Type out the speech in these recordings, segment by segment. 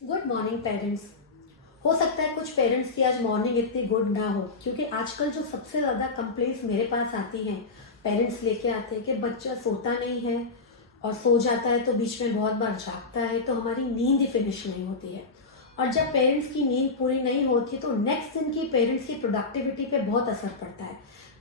Good morning parents. हो सकता है कुछ पेरेंट्स की आज मॉर्निंग इतनी गुड ना हो, क्योंकि आजकल जो सबसे ज़्यादा कंप्लेंट्स मेरे पास आती हैं, पेरेंट्स लेके आते हैं कि बच्चा सोता नहीं है और सो जाता है तो बीच में बहुत बार जागता है, तो हमारी नींद ही फिनिश नहीं होती है। और जब पेरेंट्स की नींद पूरी नहीं होती तो नेक्स्ट दिन की पेरेंट्स की प्रोडक्टिविटी पे बहुत असर पड़ता है।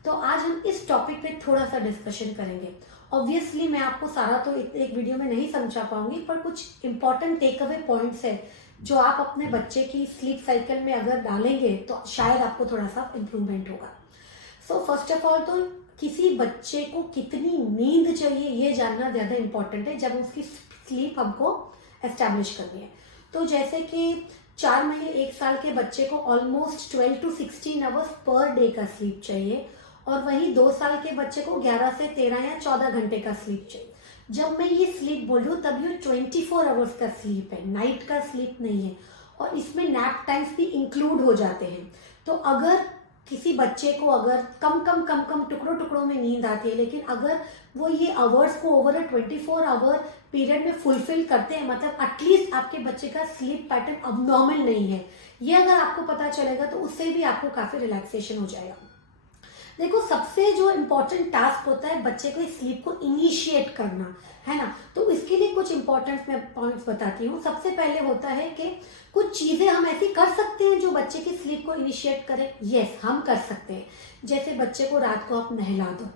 तो आज हम इस टॉपिक पे थोड़ा सा डिस्कशन करेंगे। ऑब्वियसली मैं आपको सारा तो एक वीडियो में नहीं समझा पाऊंगी, पर कुछ इंपॉर्टेंट टेक अवे पॉइंट्स है जो आप अपने बच्चे की स्लीप साइकिल में अगर डालेंगे तो शायद आपको थोड़ा सा इम्प्रूवमेंट होगा। सो फर्स्ट ऑफ ऑल तो किसी बच्चे को कितनी नींद चाहिए ये जानना ज़्यादा इम्पोर्टेंट है जब उसकी स्लीप हमको एस्टैब्लिश करनी है। तो जैसे कि 4 महीने 1 साल के बच्चे को almost 12 to 16 hours per day का स्लीप चाहिए, और वहीं 2 साल के बच्चे को 11 से 13 या 14 घंटे का स्लीप चाहिए। जब मैं ये स्लीप बोल रही हूँ तब ये 24 आवर्स का स्लीप है, नाइट का स्लीप नहीं है, और इसमें नैप टाइम्स भी इंक्लूड हो जाते हैं। तो अगर किसी बच्चे को अगर कम टुकड़ों टुकड़ों में नींद आती है, लेकिन अगर वो ये आवर्स को ओवर अ 24 आवर पीरियड में फुलफिल करते हैं, मतलब एटलीस्ट आपके बच्चे का स्लीप पैटर्न अबनॉर्मल नहीं है, ये अगर आपको पता चलेगा तो उससे भी आपको काफ़ी रिलैक्सेशन हो जाएगा। देखो, सबसे जो इम्पोर्टेंट टास्क होता है बच्चे को स्लीप को इनिशिएट करना, है ना। तो इसके लिए कुछ इंपॉर्टेंट मैं पॉइंट्स बताती हूँ। सबसे पहले होता है कि कुछ चीज़ें हम ऐसी कर सकते हैं जो बच्चे की स्लीप को इनिशिएट करें। यस, हम कर सकते हैं। जैसे बच्चे को रात को आप नहला दो,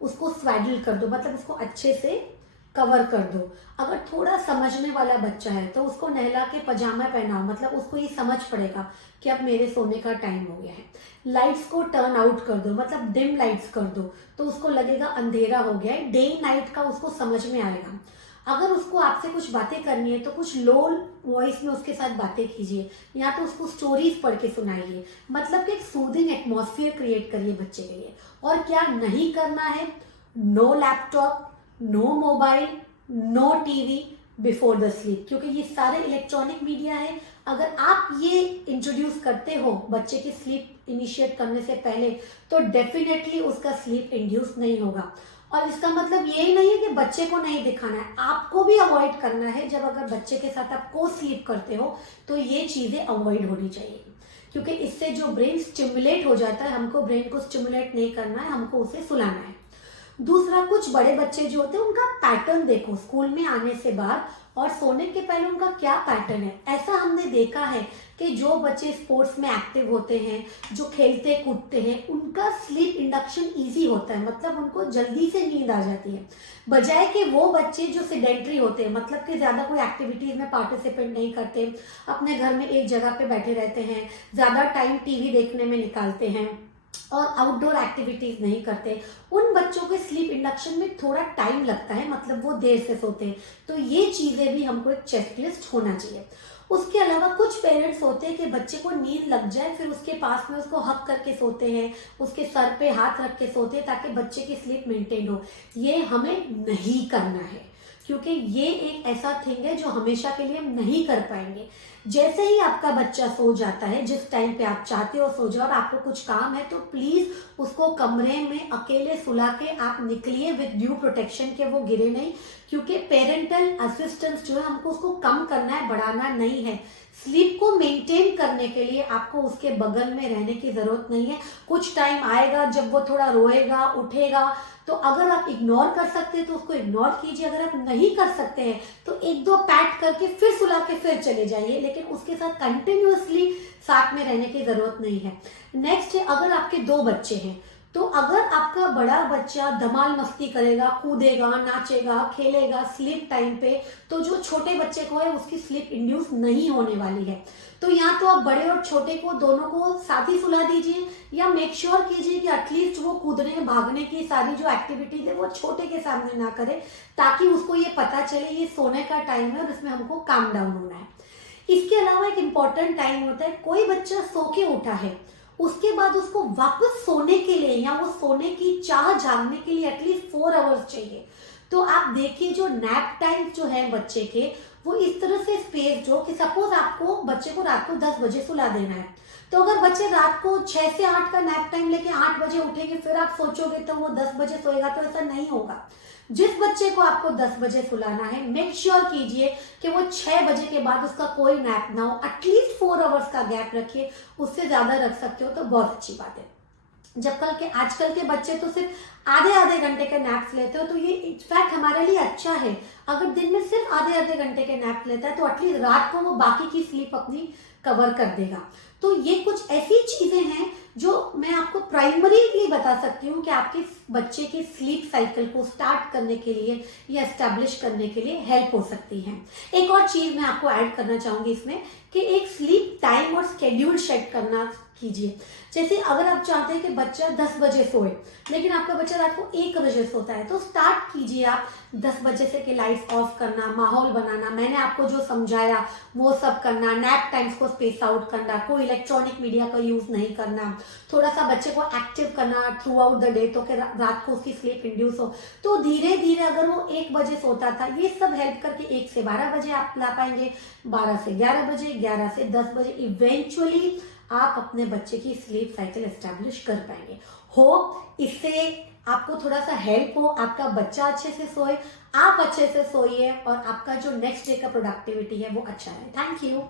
उसको स्वैडल कर दो, मतलब उसको अच्छे से कवर कर दो। अगर थोड़ा समझने वाला बच्चा है तो उसको नहला के पजामा पहनाओ, मतलब उसको ये समझ पड़ेगा कि अब मेरे सोने का टाइम हो गया है। लाइट्स को टर्न आउट कर दो, मतलब डिम लाइट्स कर दो, तो उसको लगेगा अंधेरा हो गया है, डे नाइट का उसको समझ में आएगा। अगर उसको आपसे कुछ बातें करनी है तो कुछ लो वॉइस में उसके साथ बातें कीजिए, या तो उसको स्टोरीज पढ़ के सुनाइए, मतलब कि एक सूदिंग एटमॉस्फेयर क्रिएट करिए बच्चे के लिए। और क्या नहीं करना है, no laptop, no mobile, no TV before the sleep, क्योंकि ये सारे इलेक्ट्रॉनिक मीडिया है। अगर आप ये इंट्रोड्यूस करते हो बच्चे की स्लीप इनिशिएट करने से पहले तो डेफिनेटली उसका स्लीप इंड्यूस नहीं होगा। और इसका मतलब यही नहीं है कि बच्चे को नहीं दिखाना है, आपको भी अवॉइड करना है। जब अगर बच्चे के साथ आप को स्लीप करते हो तो ये चीज़ें अवॉइड होनी चाहिए, क्योंकि इससे जो ब्रेन स्टिमुलेट हो जाता है, हमको ब्रेन को स्टिमुलेट नहीं करना है, हमको उसे सुलाना है। दूसरा, कुछ बड़े बच्चे जो होते हैं उनका पैटर्न देखो, स्कूल में आने से बाद और सोने के पहले उनका क्या पैटर्न है। ऐसा हमने देखा है कि जो बच्चे स्पोर्ट्स में एक्टिव होते हैं, जो खेलते कूदते हैं, उनका स्लीप इंडक्शन इजी होता है, मतलब उनको जल्दी से नींद आ जाती है, बजाय कि वो बच्चे जो सिडेंट्री होते हैं, मतलब कि ज़्यादा कोई एक्टिविटीज़ में पार्टिसिपेट नहीं करते, अपने घर में एक जगह पे बैठे रहते हैं, ज़्यादा टाइम टीवी देखने में निकालते हैं और आउटडोर एक्टिविटीज नहीं करते, उन बच्चों के स्लीप इंडक्शन में थोड़ा टाइम लगता है, मतलब वो देर से सोते हैं। तो ये चीजें भी हमको एक चेकलिस्ट होना चाहिए। उसके अलावा कुछ पेरेंट्स होते हैं कि बच्चे को नींद लग जाए फिर उसके पास में उसको हक करके सोते हैं, उसके सर पे हाथ रख के सोते हैं ताकि बच्चे की स्लीप मेंटेन हो। ये हमें नहीं करना है, क्योंकि ये एक ऐसा थिंग है जो हमेशा के लिए हम नहीं कर पाएंगे। जैसे ही आपका बच्चा सो जाता है, जिस टाइम पे आप चाहते हो सो जाओ और आपको कुछ काम है, तो प्लीज उसको कमरे में अकेले सुला के आप निकलिए विद ड्यू प्रोटेक्शन के वो गिरे नहीं, क्योंकि पेरेंटल असिस्टेंस जो है हमको उसको कम करना है, बढ़ाना नहीं है। स्लीप को मेंटेन करने के लिए आपको उसके बगल में रहने की जरूरत नहीं है। कुछ टाइम आएगा जब वो थोड़ा रोएगा, उठेगा, तो अगर आप इग्नोर कर सकते हैं तो उसको इग्नोर कीजिए। अगर आप नहीं कर सकते हैं तो एक दो पैट करके फिर सुला के फिर चले जाइए, लेकिन उसके साथ कंटिन्यूअसली साथ में रहने की जरूरत नहीं है। नेक्स्ट है, अगर आपके 2 बच्चे हैं तो अगर आपका बड़ा बच्चा धमाल मस्ती करेगा, कूदेगा, नाचेगा, खेलेगा स्लीप टाइम पे, तो जो छोटे बच्चे को है उसकी स्लीप इंड्यूस नहीं होने वाली है। तो या तो आप बड़े और छोटे को दोनों को साथ ही सुला दीजिए, या मेक श्योर कीजिए कि एटलीस्ट वो कूदने भागने की सारी जो एक्टिविटीज है वो छोटे के सामने ना करे, ताकि उसको ये पता चले ये सोने का टाइम है और इसमें हमको काम डाउन होना है। इसके अलावा एक इम्पॉर्टेंट टाइम होता है, कोई बच्चा सो के उठा है, उसके बाद उसको वापस सोने के लिए या वो सोने की चाह जागने के लिए एटलीस्ट 4 आवर्स चाहिए। तो आप देखिए जो नैप टाइम जो है बच्चे के, वो इस तरह से स्पेस जो कि सपोज आपको बच्चे को रात को 10 बजे सुला देना है, तो अगर बच्चे रात को 6 से 8 का नैप टाइम लेके 8 बजे उठेंगे, फिर आप सोचोगे तो वो 10 बजे सोएगा, तो ऐसा नहीं होगा। जिस बच्चे को आपको 10 बजे सुलाना है, मेक श्योर कीजिए कि वो 6 बजे के बाद उसका कोई नैप ना हो। एटलीस्ट 4 आवर्स का गैप रखिए, उससे ज्यादा रख सकते हो तो बहुत अच्छी बात है। जब आजकल के बच्चे तो सिर्फ आधे आधे घंटे के नैप्स लेते हो, तो ये इनफैक्ट हमारे लिए अच्छा है। अगर दिन में सिर्फ आधे आधे घंटे के नैप लेता है तो एटलीस्ट रात को वो बाकी की स्लीप अपनी कवर कर देगा। तो ये कुछ ऐसी चीजें हैं जो मैं आपको प्राइमरीली बता सकती हूँ कि आपके बच्चे के स्लीप साइकिल को स्टार्ट करने के लिए या एस्टेब्लिश करने के लिए हेल्प हो सकती है। एक और चीज मैं आपको ऐड करना चाहूंगी इसमें कि एक स्लीप टाइम और स्केड्यूल सेट करना कीजिए। जैसे अगर आप चाहते हैं कि बच्चा 10 बजे सोए, लेकिन आपका बच्चा रात को 1 बजे सोता है, तो स्टार्ट कीजिए आप 10 बजे से कि लाइट्स ऑफ करना, माहौल बनाना, मैंने आपको जो समझाया वो सब करना, नैप टाइम्स को स्पेस आउट करना, कोई इलेक्ट्रॉनिक मीडिया का यूज नहीं करना, थोड़ा सा बच्चे को एक्टिव करना थ्रू आउट द डे तो कि रात को उसकी स्लीप इंड्यूस हो। तो धीरे धीरे अगर वो 1 बजे सोता था, ये सब हेल्प करके 1 से 12 बजे आप ला पाएंगे, 12 से 11 बजे, 11 से 10 बजे, इवेंचुअली आप अपने बच्चे की स्लीप साइकिल एस्टेब्लिश कर पाएंगे। होप इससे आपको थोड़ा सा हेल्प हो, आपका बच्चा अच्छे से सोए, आप अच्छे से सोइए और आपका जो नेक्स्ट डे का प्रोडक्टिविटी है वो अच्छा है। Thank you.